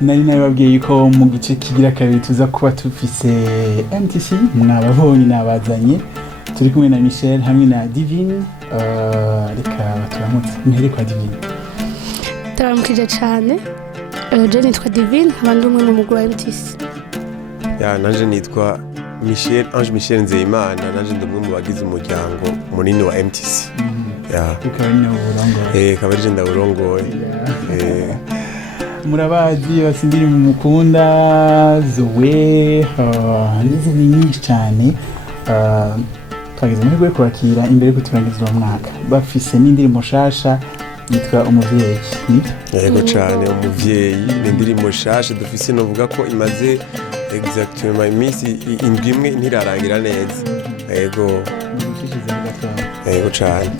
nari nababwiye yuko mu gice kigira kabiri tuza kuba tufise MTC mwababonye nabazanye turi kumwe na Michel hamwe na Divine reka baturamutse mhere kwa Divine. Taramukije cyane je nitwa Divine abandi umwe mu mugwa wa MTC. Nanje nitwa Ange Michel Nzeyimana nanje ndumwe mu bagize umuryango munini wa MTC. Ukaba ni uburongoye. Kabarije ndaburongoye. Murabazi basindiri mu mukunda Zoe n'izindi nyinshi cyane twageze muri gwe kwakira imbere ko turangiza uwo mwaka bafise n'indirimbo shasha yitwa umuvyeyi. Yego cyane umuvyeyi n'indirimbo shasha dufise novuga ko imaze exactement iminsi indwi imwe ntirarangira neza. Yego cyane.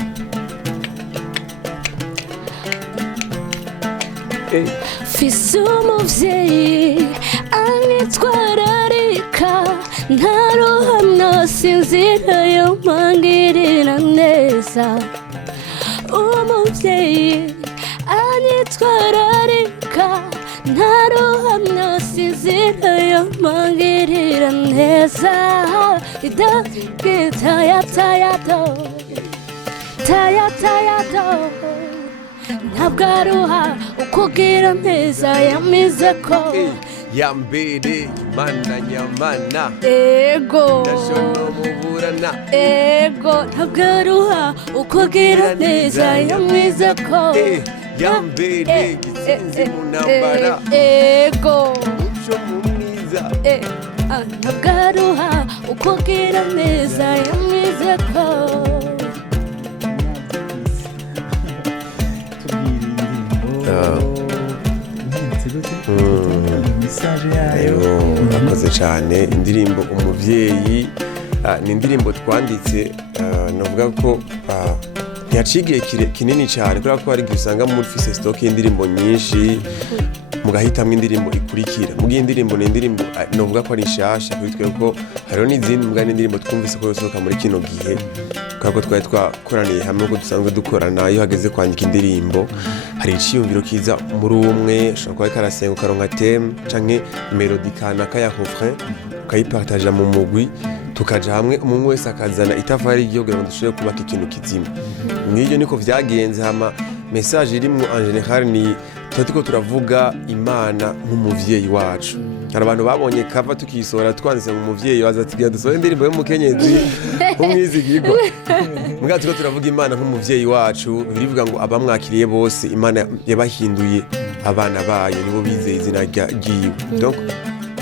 Fise umuvyeyi anitwararika ntaruhamya sinzira yo mpangirira neza. Umuvyeyi anitwararika ntaruhamya sinzira yo mpangirira neza. Tayatayato ntabwo aruha ukubwira neza yamize ko yambere imana nyamana ego ndashobora muburana ego ntabwo aruha ukubwira neza yamize ko yambere gitsinzi mu ntambara ego umuco mu mwiza ntabwo aruha ukubwira neza yamize ko murakoze cyane. Indirimbo umuvyeyi ni indirimbo twanditse navuga ko ntiyacigiye kinini cyane kubera ko hari igihe usanga muri fise stock y'indirimbo nyinshi mugahitamwo indirimbo ikurikira mugiye indirimbo ni indirimbo navuga ko ari nshasha kuri twe ko hariho n'izindi mbwa n'indirimbo twumvise ko yosohoka muri kino gihe kubera ko twari twakoraniye hamwe ko dusanzwe dukorana iyo hageze kwandika indirimbo hari iciyumviro kiza muri umwe ushobora kuba ariko arasenga ukaronka theme canke melody kanaka ya refrain ukayipartaja mu mugwi tukaja hamwe umuntu wese akazana itafari ryo kugira ngo dushobore kubaka ikintu kizima. N'ibyo niko vyagenze hama message irimwo en general ni turiko turavuga Imana nk'umuvyeyi wacu. Hari abantu babonye kava tukisora twanditse mu muvyeyi bazatigira dusore indirimbo y'umukenyezi umwizigirwa. Muga turiko turavuga Imana nk'umuvyeyi wacu birivuga ngo abamwakiriye bose Imana yabahinduye abana bayo nibo bizeye izina ryiwe. Donc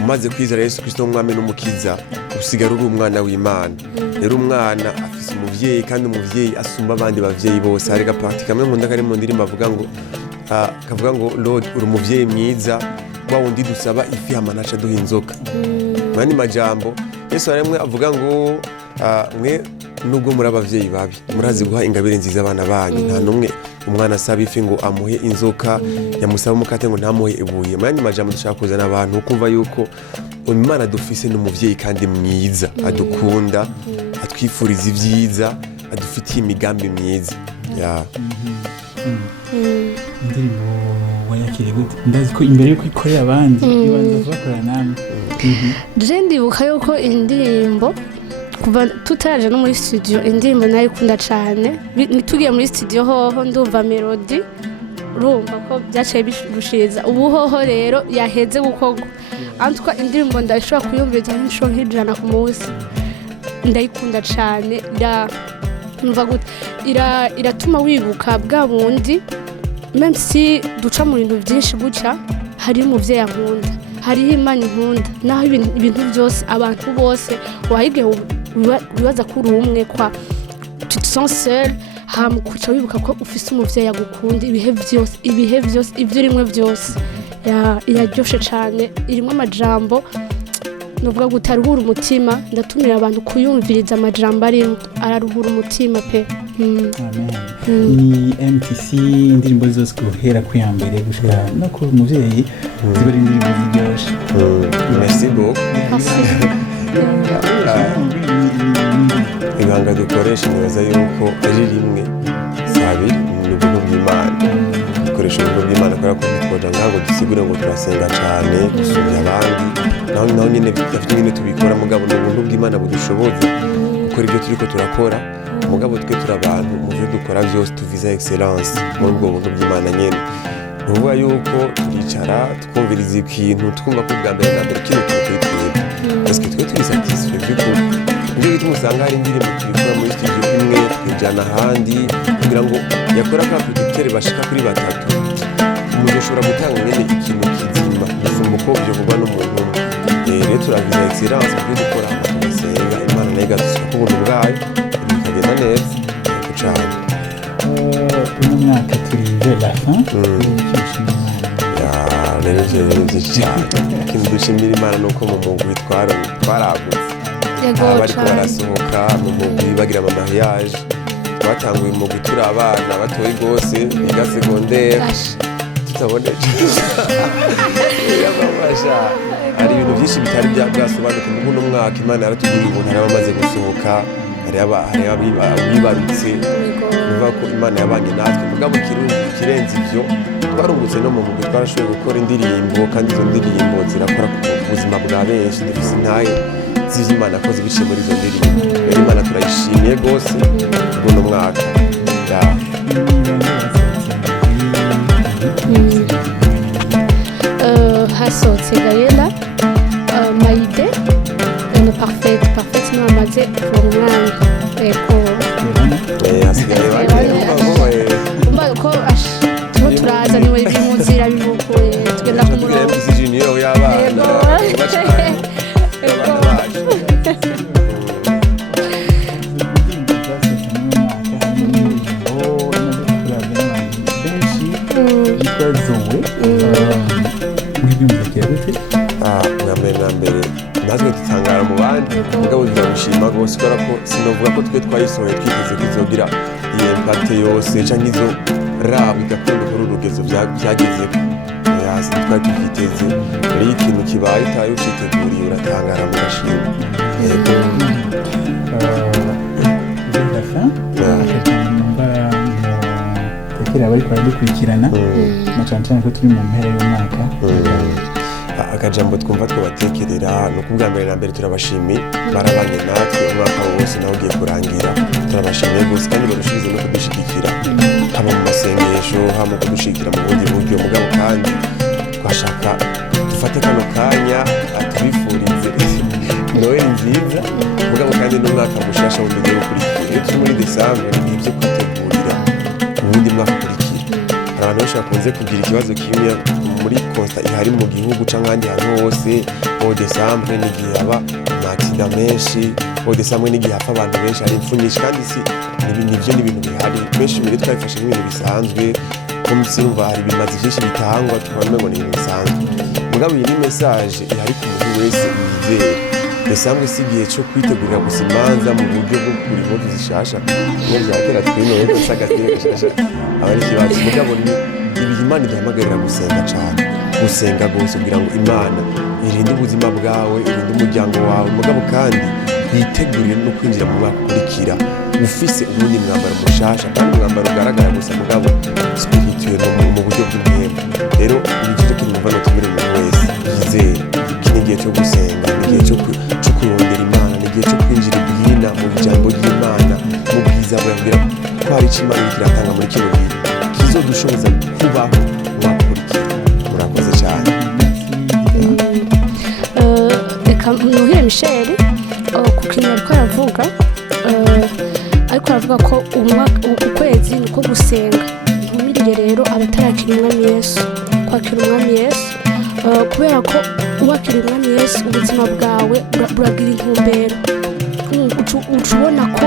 umaze kwizera Yesu Kristo umwami n'umukiza usigara uri umwana w'Imana. Rero umwana afise umuvyeyi kandi umuvyeyi asumba abandi bavyeyi bose. Hari gaparti kamwe nkunda kari mu ndirimbo avuga ngo kavuga ngo Lord uri umuvyeyi mwiza wa wundi dusaba ifi hamanaca duha inzoka. Mani majambo Yesu aremwe avuga ngo mwe nubwo muri abavyeyi babi murazi guha ingabire nziza abana banyu nta numwe umwana asaba ifi ngo amuhe inzoka yamusaba umukate ngo ntamuhe ibuye. Mani majambo dushaka kuzana abantu ukumva yuko Imana dufise n'umuvyeyi kandi mwiza adukunda atwifuriza ivyiza adufitiye imigambi myiza. Indirimbo wayakiriye gute? Ndazi ko imbere yuko ikorera abandi ibanza kubakorera namwe. Je ndibuka yuko indirimbo kuva tutaraje no muri studio indirimbo nayikunda cyane nitugiye muri studio hoho ndumva melody urumva ko byacaye birushiriza ubu hoho rero yaheze gukorwa antwa indirimbo ndashobora kuyumviriza nk'inshuro nk'ijana ku munsi ndayikunda cyane numva gute iratuma wibuka bwa bundi même si duca mu bintu byinshi buca hari umuvyeyi ankunda hariho Imana inkunda naho ibintu byose abantu bose wahige wibaza ko uri umwe kwa tu te sens seul hamukuca wibuka ko ufise umuvyeyi agukunda ibihe byose ibyo rimwe byose iraryoshe cyane irimo amajambo nuvuga ngo utaruhura umutima ndatumira abantu kuyumviriza amajambo arimo araruhura umutima pe. Amen. Ni MTC indirimbo zose guhera kwiyambere gushika no ku muvyeyi ziba ari indirimbo ziryoshe. Merci beaucoup. Ibanga dukoresha nibaza yuko ari rimwe sabi n'ubuntu bw'Imana. dukoresha ubuntu bw'Imana kubera ko ntitwoja ngaho ngo dusigure ngo turasenga cane gusumvya abandi naho nyene bidafite nyene tubikora mugabo ni ubuntu bw'Imana budushoboza gukora ibyo turiko turakora mugabo twe turi abantu mu byo dukora byose tuviza excellence muri ubwo buntu bw'Imana nyene nuvuga yuko turicara tukumviriza ikintu twumva ko bwa mbere na mbere kino kintu twitwira parce que twe turi satisfait by'ukuri nibyo bituma usanga hari indirimbo tubikora muri studio imwe tukijana ahandi kugira ngo yakora ka producteur bashika kuri batatu umuntu ashobora gutanga nyene ikintu kizima gusumba uko bivugwa n'umuntu rero turaviza excellence mu byo dukora tugasenga Imana nayo igadusuka ku buntu bwayo bikagenda neza cyane uno mwaka turi vers la fin rero cyane ikintu dushimira Imana nuko mu mugwi twaragutse bariko barasohoka mu mugwi bagira ama mariage twatanguye umugwi turi abana batoyi rwose biga secondaire tutaboneje yababasha hari ibintu byinshi bitari byasobanuka mu buno mwaka Imana yaratugiriye ubuntu hari abamaze gusohoka hari abibarutse bivuga ko Imana yabanye natwe mugabo kirenze ivyo twarungutse no mu mugwi twarashoboye gukora indirimbo kandi izo ndirimbo zirakora ku buzima bwa benshi dufise intahe z'ivyo Imana yakoze biciye muri izo ndirimbo rero Imana turayishimiye rwose buno mwaka hasohotse Gaëlla Maïdé parfaite niwe amaze kuva mu mwanya yego hasigaye umva ko tuba turaza niwe biri mu nzira bivuguye tugenda ku murongo junior y'abana mbere natwe dutangara mu bandi mugabo turagushima rwose kubera ko sinovuga ko twe twayisohoye twiteze ko izogira iyi impact yose canke izo raba igakunda kuri urugezo byagezeko hasi twari tuvyiteze rero ikintu kibaye utari uciteguriye uratangara mu gashimwe yego tekera bariko baradukurikirana na cane cane ko turi mu mpera y'umwaka akajambo twumva twabatekerera no kubwa mbere na mbere turabashimiye barabanye natwe umwaka wose nawe ugiye kurangira turabashimiye gusa kandi barushize no kudushigikira haba mu masengesho hama kudushigikira mu bundi buryo mugabo kandi twashaka dufate kano kanya atubifurize Noel nziza mugabo kandi n'umwaka mushasha wugiye gukurikira turi muri December ni byo kwitegurira ubundi mwaka ukurikira abantu benshi bakunze kugira ikibazo kimwe muri Costa ihari mu gihugu canke ahandi hantu hose au December n'igihe haba amakida menshi au December n'igihe hapfa abantu benshi hari impfu nyinshi kandi nivyo ni ibintu bihari benshi muri twabifashe nk'ibintu bisanzwe ko musimva hari ibimazi vyinshi bitangwa tukabona ngo ni ibintu bisanzwe mugabo iyi ni message ihari ku muntu wese yizera December si igihe cyo kwitegurira gusa imanza mu buryo bwo kugura impuzu zishasha nk'ibya kera twinoye gusagatira gashasha abari kibazo mugabo ni Imana iduhamagarira gusenga cyane gusenga gose kugira ngo Imana irinde ubuzima bwawe irinde umuryango wawe mugabo kandi yitegurire no kwinjira mu mwaka ukurikira ufise ubundi mwambaro mushasha kandi umwambaro ugaragara gusa mugabo spirituel mu buryo bw'imwemwe rero ibyo kinumva no tumire mu wese yizeye kini gihe cyo gusenga igihe cyo kurondera Imana igihe cyo kwinjira ibihina mu ijambo ry'Imana mu bwiza bwagira ko hari Imana ikiratanga muri kino gihe dushoboza kubaho mwakurikira murakoze cyane reka nuhire Michel ku kintu ariko aravuga ko ukwezi niko gusenga ntumirire rero abatarakira umwami Yesu kwakira umwami Yesu kubera ko uwakira umwami Yesu ubuzima bwawe buragira intumbero ucubona ko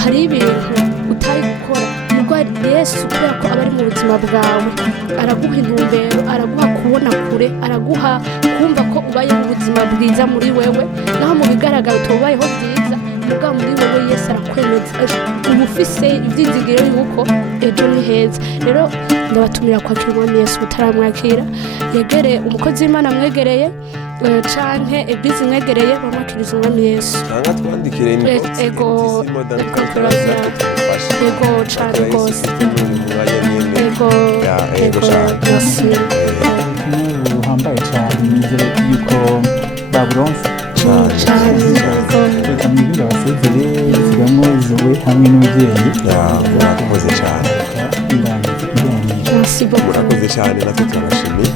hari ibintu utari gukora Yesu kubera ko aba ari mu buzima bwawe araguha intumbero araguha kubona kure araguha kumva ko ubayeho ubuzima bwiza muri wewe naho mu bigaragara utubayeho byiza mugabo muri wewe Yesu arakwemeza uba ufise ibyizigiro yuko ejo ni heza rero ndabatumira kwakira umwami Yesu utaramwakira yegere umukozi w'Imana mwegereye canke eglise mwegereye bamwakiriza umwami Yesu cyangwa twandikire ego cane rwose ego ego cyane merci ubutumwa buhambaye cyane nizere yuko baburonse cyane reka mwibwire abasezere zigamo zowe hamwe n'umubyeyi murakoze cyane irangiza ikiganiro merci beaucoup murakoze cyane natwe turabashimiye